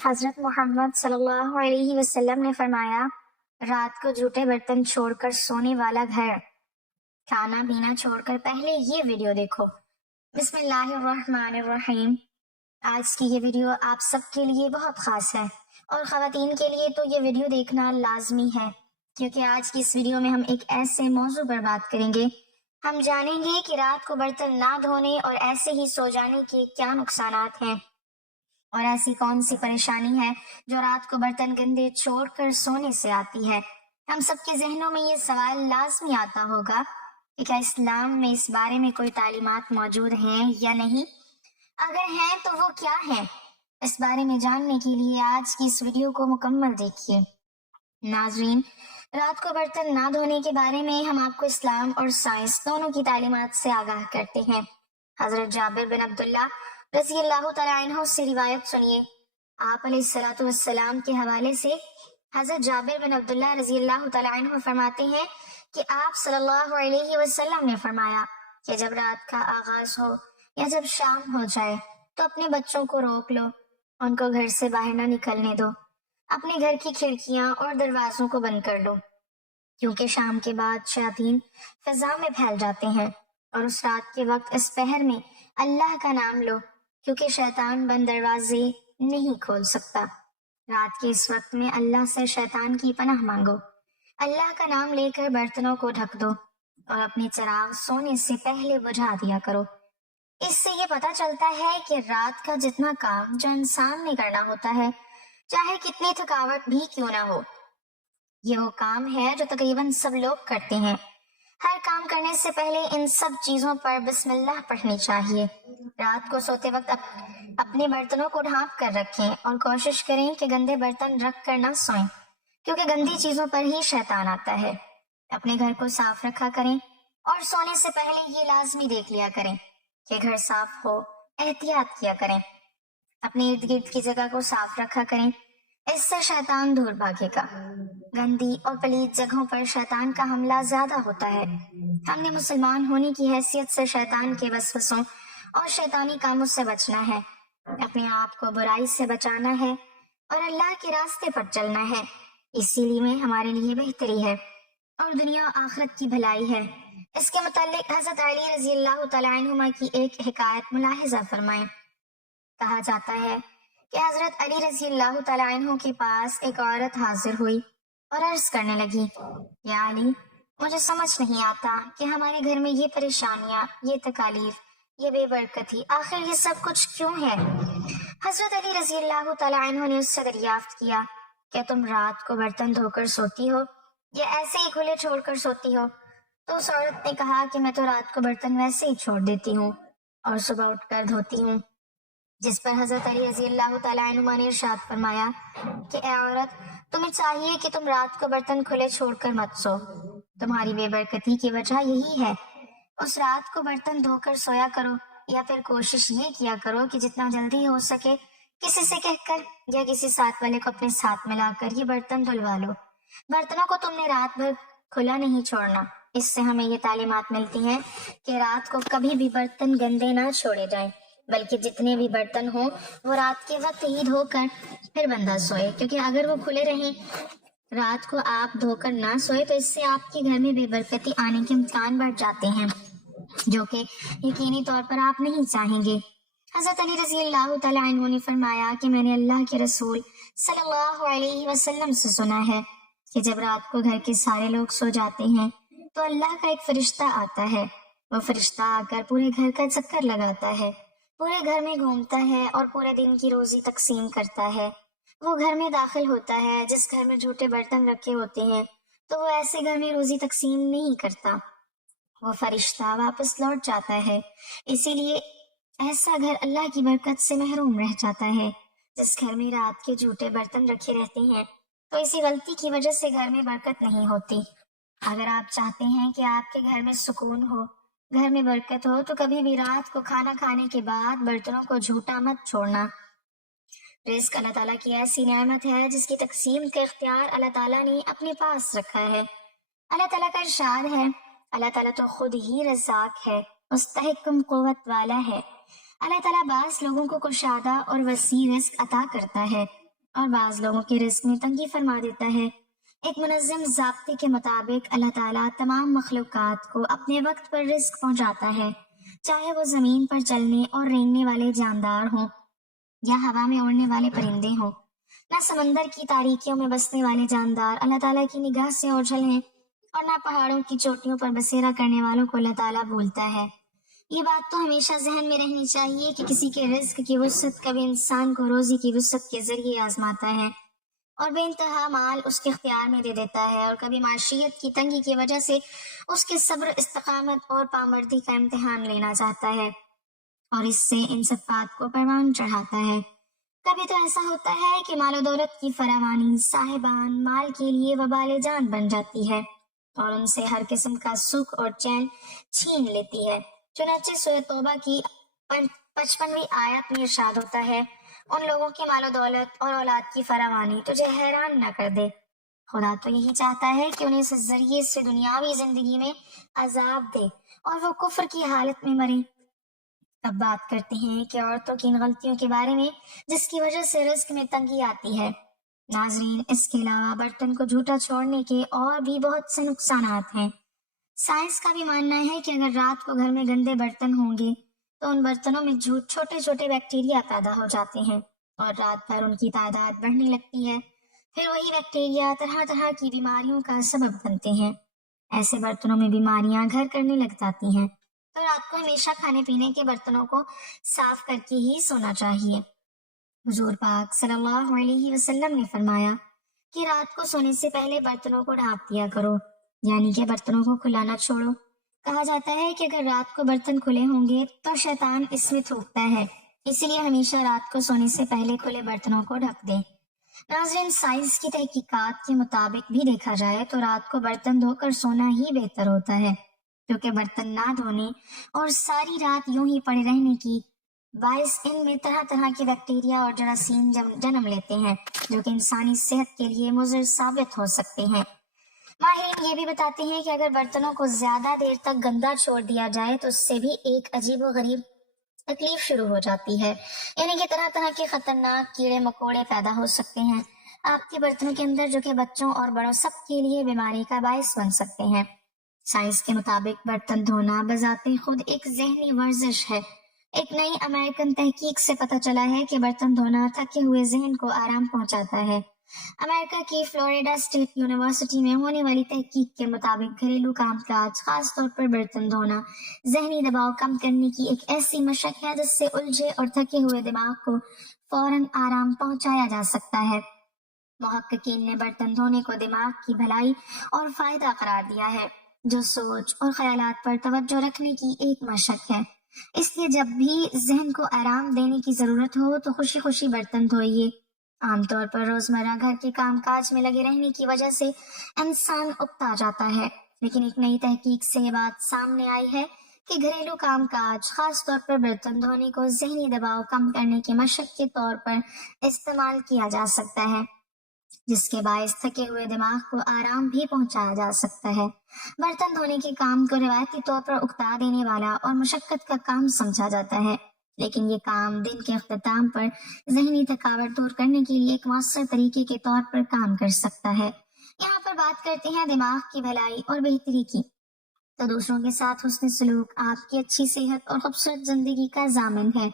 حضرت محمد صلی اللہ علیہ وسلم نے فرمایا، رات کو جھوٹے برتن چھوڑ کر سونے والا گھر، کھانا پینا چھوڑ کر پہلے یہ ویڈیو دیکھو۔ بسم اللہ الرحمن الرحیم۔ آج کی یہ ویڈیو آپ سب کے لیے بہت خاص ہے، اور خواتین کے لیے تو یہ ویڈیو دیکھنا لازمی ہے، کیونکہ آج کی اس ویڈیو میں ہم ایک ایسے موضوع پر بات کریں گے۔ ہم جانیں گے کہ رات کو برتن نہ دھونے اور ایسے ہی سو جانے کے کیا نقصانات ہیں، اور ایسی کون سی پریشانی ہے جو رات کو برتن گندے چھوڑ کر سونے سے آتی ہے۔ ہم سب کے ذہنوں میں یہ سوال لازمی آتا ہوگا کہ کیا اسلام میں اس بارے میں کوئی تعلیمات موجود ہیں یا نہیں؟ اگر ہیں تو وہ کیا ہیں؟ اس بارے میں جاننے کے لیے آج کی اس ویڈیو کو مکمل دیکھیے۔ ناظرین، رات کو برتن نہ دھونے کے بارے میں ہم آپ کو اسلام اور سائنس دونوں کی تعلیمات سے آگاہ کرتے ہیں۔ حضرت جابر بن عبداللہ رضی اللہ تعالیٰ عنہ سے روایت سنیے۔ آپ علیہ الصلوۃ والسلام کے حوالے سے حضرت جابر بن عبداللہ رضی اللہ تعالیٰ عنہ فرماتے ہیں کہ آپ صلی اللہ علیہ وسلم نے فرمایا کہ جب رات کا آغاز ہو یا جب شام ہو جائے تو اپنے بچوں کو روک لو، ان کو گھر سے باہر نہ نکلنے دو، اپنے گھر کی کھڑکیاں اور دروازوں کو بند کر لو، کیونکہ شام کے بعد شیاطین فضا میں پھیل جاتے ہیں، اور اس رات کے وقت اس پہر میں اللہ کا نام لو، کیونکہ شیطان بند دروازے نہیں کھول سکتا۔ رات کے اس وقت میں اللہ سے شیطان کی پناہ مانگو، اللہ کا نام لے کر برتنوں کو ڈھک دو، اور اپنے چراغ سونے سے پہلے بجھا دیا کرو۔ اس سے یہ پتہ چلتا ہے کہ رات کا جتنا کام جو انسان نے کرنا ہوتا ہے، چاہے کتنی تھکاوٹ بھی کیوں نہ ہو، یہ وہ کام ہے جو تقریباً سب لوگ کرتے ہیں۔ ہر کام کرنے سے پہلے ان سب چیزوں پر بسم اللہ پڑھنی چاہیے۔ رات کو سوتے وقت اپنے برتنوں کو ڈھانپ کر رکھیں، اور کوشش کریں کہ گندے برتن رکھ کر نہ سوئیں، کیونکہ گندی چیزوں پر ہی شیطان آتا ہے۔ اپنے گھر کو صاف رکھا کریں، اور سونے سے پہلے یہ لازمی دیکھ لیا کریں کہ گھر صاف ہو۔ احتیاط کیا کریں، اپنے ارد گرد کی جگہ کو صاف رکھا کریں، اس سے شیطان دور بھاگے گا۔ گندی اور پلید جگہوں پر شیطان کا حملہ زیادہ ہوتا ہے۔ ہم نے مسلمان ہونے کی حیثیت سے شیطان کے وسوسوں اور شیطانی کاموں سے بچنا ہے، اپنے آپ کو برائی سے بچانا ہے، اور اللہ کے راستے پر چلنا ہے۔ اسی لیے ہمارے لیے بہتری ہے اور دنیا و آخرت کی بھلائی ہے۔ اس کے متعلق حضرت علی رضی اللہ تعالیٰ عنہما کی ایک حکایت ملاحظہ فرمائیں۔ کہا جاتا ہے کہ حضرت علی رضی اللہ تعالیٰ عنہ کے پاس ایک عورت حاضر ہوئی اور عرض کرنے لگی، یا علی، مجھے سمجھ نہیں آتا کہ ہمارے گھر میں یہ پریشانیاں، یہ تکالیف، یہ بے برکتی، آخر یہ سب کچھ کیوں ہے؟ حضرت علی رضی اللہ تعالیٰ عنہ نے اس سے دریافت کیا کہ تم رات کو برتن دھو کر سوتی ہو یا ایسے ہی کھلے چھوڑ کر سوتی ہو؟ تو اس عورت نے کہا کہ میں تو رات کو برتن ویسے ہی چھوڑ دیتی ہوں اور صبح اٹھ کر دھوتی ہوں۔ جس پر حضرت علی رضی اللہ تعالیٰ عنہ نے ارشاد فرمایا کہ اے عورت، تمہیں چاہیے کہ تم رات کو برتن کھلے چھوڑ کر مت سو، تمہاری بے برکتی کی وجہ یہی ہے۔ اس رات کو برتن دھو کر سویا کرو، یا پھر کوشش یہ کیا کرو کہ جتنا جلدی ہو سکے کسی سے کہہ کر یا کسی ساتھ والے کو اپنے ساتھ ملا کر یہ برتن دھلوا لو۔ برتنوں کو تم نے رات بھر کھلا نہیں چھوڑنا۔ اس سے ہمیں یہ تعلیمات ملتی ہیں کہ رات کو کبھی بھی برتن گندے نہ چھوڑے جائیں، بلکہ جتنے بھی برتن ہوں وہ رات کے وقت ہی دھو کر پھر بندہ سوئے، کیونکہ اگر وہ کھلے رہیں، رات کو آپ دھو کر نہ سوئے تو اس سے آپ کے گھر میں بے برکتی آنے کے امکان بڑھ جاتے ہیں، جو کہ یقینی طور پر آپ نہیں چاہیں گے۔ حضرت علی رضی اللہ تعالیٰ عنہ نے فرمایا کہ میں نے اللہ کے رسول صلی اللہ علیہ وسلم سے سنا ہے کہ جب رات کو گھر کے سارے لوگ سو جاتے ہیں تو اللہ کا ایک فرشتہ آتا ہے۔ وہ فرشتہ آ کر پورے گھر کا چکر لگاتا ہے، پورے گھر میں گھومتا ہے اور پورے دن کی روزی تقسیم کرتا ہے۔ وہ گھر میں داخل ہوتا ہے جس گھر میں جھوٹے برتن رکھے ہوتے ہیں، تو وہ ایسے گھر میں روزی تقسیم نہیں کرتا، وہ فرشتہ واپس لوٹ جاتا ہے۔ اسی لیے ایسا گھر اللہ کی برکت سے محروم رہ جاتا ہے۔ جس گھر میں رات کے جھوٹے برتن رکھے رہتے ہیں تو اسی غلطی کی وجہ سے گھر میں برکت نہیں ہوتی۔ اگر آپ چاہتے ہیں کہ آپ کے گھر میں سکون ہو، گھر میں برکت ہو، تو کبھی بھی رات کو کھانا کھانے کے بعد برتنوں کو جھوٹا مت چھوڑنا۔ رزق اللہ تعالیٰ کی ایسی نعمت ہے جس کی تقسیم کا اختیار اللہ تعالیٰ نے اپنے پاس رکھا ہے۔ اللہ تعالیٰ کا ارشاد ہے، اللہ تعالیٰ تو خود ہی رزاق ہے، مستحکم قوت والا ہے۔ اللہ تعالیٰ بعض لوگوں کو کشادہ اور وسیع رزق عطا کرتا ہے اور بعض لوگوں کے رزق میں تنگی فرما دیتا ہے۔ ایک منظم ضابطے کے مطابق اللہ تعالیٰ تمام مخلوقات کو اپنے وقت پر رزق پہنچاتا ہے، چاہے وہ زمین پر چلنے اور رینگنے والے جاندار ہوں یا ہوا میں اڑنے والے پرندے ہوں۔ نہ سمندر کی تاریکیوں میں بسنے والے جاندار اللہ تعالیٰ کی نگاہ سے اوجھل ہیں، اور نہ پہاڑوں کی چوٹیوں پر بسیرا کرنے والوں کو اللہ تعالیٰ بھولتا ہے۔ یہ بات تو ہمیشہ ذہن میں رہنی چاہیے کہ کسی کے رزق کی وسعت کبھی انسان کو روزی کی وسعت کے ذریعے آزماتا ہے اور بے انتہا مال اس کے اختیار میں دے دیتا ہے، اور کبھی معیشیت کی تنگی کی وجہ سے اس کے صبر، استقامت اور پامردی کا امتحان لینا چاہتا ہے اور اس سے ان صفات کو پروان چڑھاتا ہے۔ کبھی تو ایسا ہوتا ہے کہ مال و دولت کی فراوانی صاحبان مال کے لیے وبال جان بن جاتی ہے اور ان سے ہر قسم کا سکھ اور چین چھین لیتی ہے۔ چنانچہ سورۃ توبہ کی 55ویں آیت میں ارشاد ہوتا ہے، ان لوگوں کی مال و دولت اور اولاد کی فراوانی تجھے حیران نہ کر دے۔ خدا تو یہی چاہتا ہے کہ انہیں اس ذریعے سے دنیاوی زندگی میں عذاب دے اور وہ کفر کی حالت میں مریں۔ اب بات کرتے ہیں کہ عورتوں کی ان غلطیوں کے بارے میں جس کی وجہ سے رزق میں تنگی آتی ہے۔ ناظرین، اس کے علاوہ برتن کو جھوٹا چھوڑنے کے اور بھی بہت سے نقصانات ہیں۔ سائنس کا بھی ماننا ہے کہ اگر رات کو گھر میں گندے برتن ہوں گے تو ان برتنوں میں چھوٹے چھوٹے بیکٹیریا پیدا ہو جاتے ہیں اور رات بھر ان کی تعداد بڑھنے لگتی ہے۔ پھر وہی بیکٹیریا طرح طرح کی بیماریوں کا سبب بنتے ہیں۔ ایسے برتنوں میں بیماریاں گھر کرنے لگ جاتی ہیں، تو رات کو ہمیشہ کھانے پینے کے برتنوں کو صاف کر کے ہی سونا چاہیے۔ حضور پاک صلی اللہ علیہ وسلم نے فرمایا کہ رات کو سونے سے پہلے برتنوں کو ڈھانپ دیا کرو، یعنی کہ برتنوں کو کھلا نہ چھوڑو۔ کہا جاتا ہے کہ اگر رات کو برتن کھلے ہوں گے تو شیطان اس میں تھوکتا ہے، اسی لیے ہمیشہ رات کو سونے سے پہلے کھلے برتنوں کو ڈھک دیں۔ ناظرین، سائنس کی تحقیقات کے مطابق بھی دیکھا جائے تو رات کو برتن دھو کر سونا ہی بہتر ہوتا ہے، کیونکہ برتن نہ دھونے اور ساری رات یوں ہی پڑے رہنے کی باعث ان میں طرح طرح کے بیکٹیریا اور جراثیم جنم لیتے ہیں جو کہ انسانی صحت کے لیے مضر ثابت ہو سکتے ہیں۔ ماہرین یہ بھی بتاتے ہیں کہ اگر برتنوں کو زیادہ دیر تک گندا چھوڑ دیا جائے تو اس سے بھی ایک عجیب و غریب تکلیف شروع ہو جاتی ہے، یعنی کہ طرح طرح کے خطرناک کیڑے مکوڑے پیدا ہو سکتے ہیں آپ کے برتنوں کے اندر، جو کہ بچوں اور بڑوں سب کے لیے بیماری کا باعث بن سکتے ہیں۔ سائنس کے مطابق برتن دھونا بذات خود ایک ذہنی ورزش ہے۔ ایک نئی امریکن تحقیق سے پتہ چلا ہے کہ برتن دھونا تھکے ہوئے ذہن کو آرام پہنچاتا ہے۔ امریکہ کی فلوریڈا اسٹیٹ یونیورسٹی میں ہونے والی تحقیق کے مطابق گھریلو کام کاج، خاص طور پر برتن دھونا، ذہنی دباؤ کم کرنے کی ایک ایسی مشق ہے جس سے الجھے اور تھکے ہوئے دماغ کو فوراً آرام پہنچایا جا سکتا ہے۔ محققین نے برتن دھونے کو دماغ کی بھلائی اور فائدہ قرار دیا ہے، جو سوچ اور خیالات پر توجہ رکھنے کی ایک مشق ہے۔ اس لیے جب بھی ذہن کو آرام دینے کی ضرورت ہو تو خوشی خوشی برتن دھوئیے۔ عام طور پر روزمرہ گھر کے کام کاج میں لگے رہنے کی وجہ سے انسان اکتا جاتا ہے، لیکن ایک نئی تحقیق سے یہ بات سامنے آئی ہے کہ گھریلو کام کاج، خاص طور پر برتن دھونے کو ذہنی دباؤ کم کرنے کی مشق کے طور پر استعمال کیا جا سکتا ہے، جس کے باعث تھکے ہوئے دماغ کو آرام بھی پہنچایا جا سکتا ہے۔ برتن دھونے کے کام کو روایتی طور پر اکتا دینے والا اور مشقت کا کام سمجھا جاتا ہے، لیکن یہ کام دن کے اختتام پر ذہنی تھکاوٹ دور کرنے کے لیے ایک مؤثر طریقے کے طور پر کام کر سکتا ہے۔ یہاں پر بات کرتے ہیں دماغ کی بھلائی اور بہتری کی، تو دوسروں کے ساتھ حسن سلوک آپ کی اچھی صحت اور خوبصورت زندگی کا ضامن ہے۔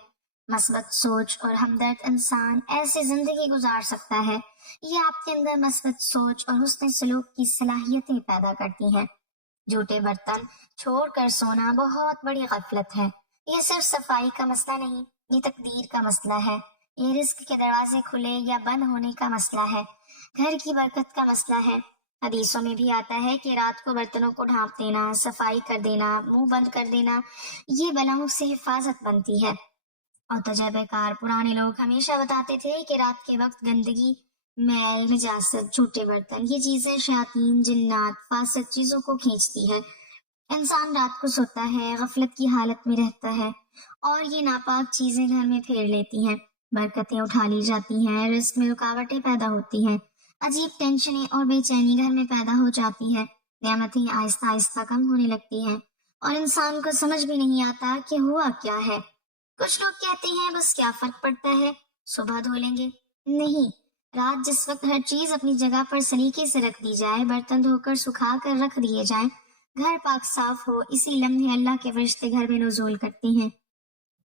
مثبت سوچ اور ہمدرد انسان ایسی زندگی گزار سکتا ہے۔ یہ آپ کے اندر مثبت سوچ اور حسن سلوک کی صلاحیتیں پیدا کرتی ہیں۔ جھوٹے برتن چھوڑ کر سونا بہت بڑی غفلت ہے۔ یہ صرف صفائی کا مسئلہ نہیں، یہ تقدیر کا مسئلہ ہے۔ یہ رزق کے دروازے کھلے یا بند ہونے کا مسئلہ ہے، گھر کی برکت کا مسئلہ ہے۔ حدیثوں میں بھی آتا ہے کہ رات کو برتنوں کو ڈھانپ دینا، صفائی کر دینا، منہ بند کر دینا، یہ بلاؤں سے حفاظت بنتی ہے۔ اور تجربہ کار پرانے لوگ ہمیشہ بتاتے تھے کہ رات کے وقت گندگی، میل، نجاست، جھوٹے برتن، یہ چیزیں شیاطین، جنات، فاسد چیزوں کو کھینچتی ہے۔ انسان رات کو سوتا ہے، غفلت کی حالت میں رہتا ہے اور یہ ناپاک چیزیں گھر میں پھیر لیتی ہیں، برکتیں اٹھا لی جاتی ہیں، رزق میں رکاوٹیں پیدا ہوتی ہیں، عجیب ٹینشنیں اور بے چینی گھر میں پیدا ہو جاتی ہے، نعمتیں آہستہ آہستہ کم ہونے لگتی ہیں اور انسان کو سمجھ بھی نہیں آتا کہ ہوا کیا ہے۔ کچھ لوگ کہتے ہیں بس کیا فرق پڑتا ہے، صبح دھو لیں گے۔ نہیں، رات جس وقت ہر چیز اپنی جگہ پر سلیقے سے رکھ دی جائے، برتن دھو کر سکھا کر رکھ دیے جائیں، گھر پاک صاف ہو، اسی لمحے اللہ کے فرشتے گھر میں نزول کرتے ہیں،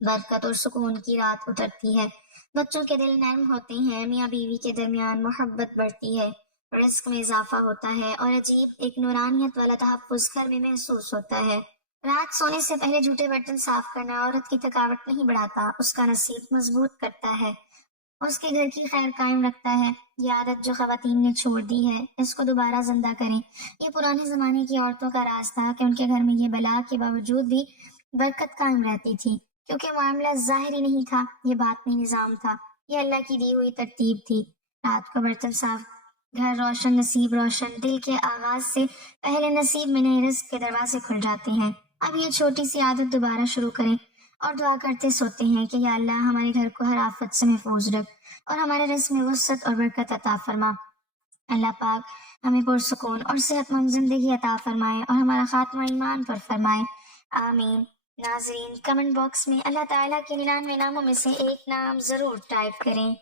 برکت اور سکون کی رات اترتی ہے، بچوں کے دل نرم ہوتے ہیں، میاں بیوی کے درمیان محبت بڑھتی ہے، رزق میں اضافہ ہوتا ہے اور عجیب ایک نورانیت والا تحفظ گھر میں محسوس ہوتا ہے۔ رات سونے سے پہلے جھوٹے برتن صاف کرنا عورت کی تھکاوٹ نہیں بڑھاتا، اس کا نصیب مضبوط کرتا ہے، اس کے گھر کی خیر قائم رکھتا ہے۔ یہ عادت جو خواتین نے چھوڑ دی ہے، اس کو دوبارہ زندہ کریں۔ یہ پرانے زمانے کی عورتوں کا راز تھا کہ ان کے گھر میں یہ بلا کے باوجود بھی برکت قائم رہتی تھی، کیونکہ معاملہ ظاہری نہیں تھا، یہ باطنی نظام تھا، یہ اللہ کی دی ہوئی ترتیب تھی۔ رات کو برتن صاف، گھر روشن، نصیب روشن، دل کے آغاز سے پہلے نصیب میں نئے رزق کے دروازے کھل جاتے ہیں۔ اب یہ چھوٹی سی عادت دوبارہ شروع کریں اور دعا کرتے سوتے ہیں کہ یا اللہ ہمارے گھر کو ہر آفت سے محفوظ رکھ اور ہمارے رزق میں وسعت اور برکت عطا فرما۔ اللہ پاک ہمیں پرسکون اور صحت مند زندگی عطا فرمائے اور ہمارا خاتمہ ایمان پر فرمائے، آمین۔ ناظرین، کمنٹ باکس میں اللہ تعالیٰ کے 99 ناموں میں سے ایک نام ضرور ٹائپ کریں۔